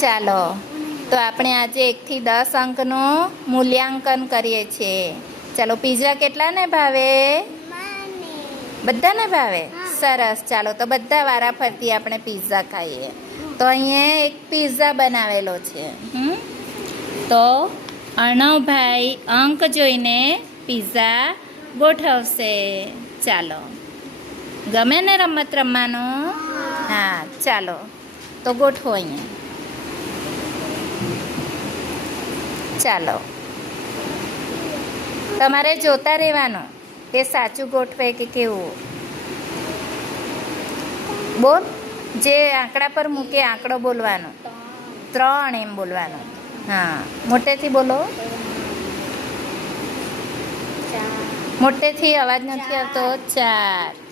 ચાલો. તો આપણે આજે એકથી દસ અંકનું મૂલ્યાંકન કરીએ છીએ. ચાલો, પીઝા કેટલાને ભાવે? બધાને ભાવે? સરસ. ચાલો, તો બધા વારા ફરતી આપણે પીઝા ખાઈએ. તો અહીંયા એક પીઝા બનાવેલો છે? તો અર્ણવભાઈ અંક જોઈને પીઝા ગોઠવશે. ચાલો. ગમે ને રમત રમવાનું? હા, ચાલો. તો ગોઠવો અહીંયા. ચાલો. તમારે જોતા રહેવાનું. કે સાચું ગોઠવે કે કેવું? બોલ. જે આંકડા પર મૂકે આંકડો બોલવાનો. ત્રણ એમ બોલવાનું. હા. મોટેથી બોલો. મોટેથી અવાજ નથી આવતો. ચાર.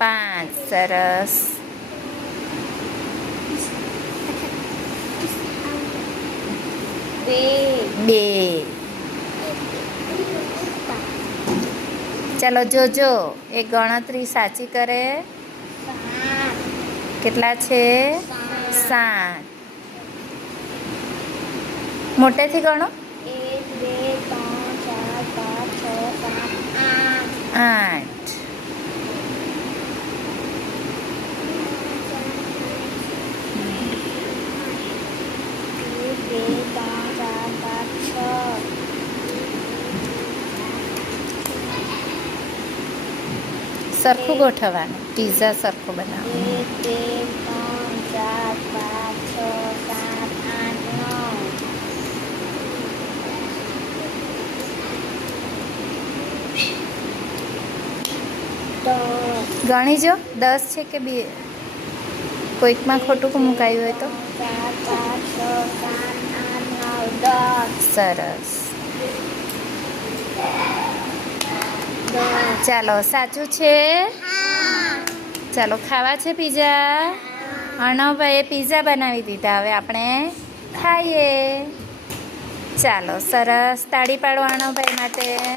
પાંચ સરસ. બે. ચાલો જોજો એ ગણતરી સાચી કરે? કેટલા છે? સાત. મોટેથી ગણો. એક બે ત્રણ ચાર પાંચ છ સાત આઠ આઠ એક બે ત્રણ ચાર પાંચ છ સરખું ગોઠવવાનું પીઝા સરખું બનાવવાનું. ગણી જો દસ છે કે બે? કોઈકમાં ખોટું મુકાયું હોય તો? સરસ દસ ચાલો, સાચું છે? ચાલો, ખાવા છે પીઝા? અર્ણવભાઈએ પીઝા બનાવી દીધા, હવે આપણે ખાઈએ. ચાલો, સરસ, તાળી પાડો અર્ણવભાઈ માટે.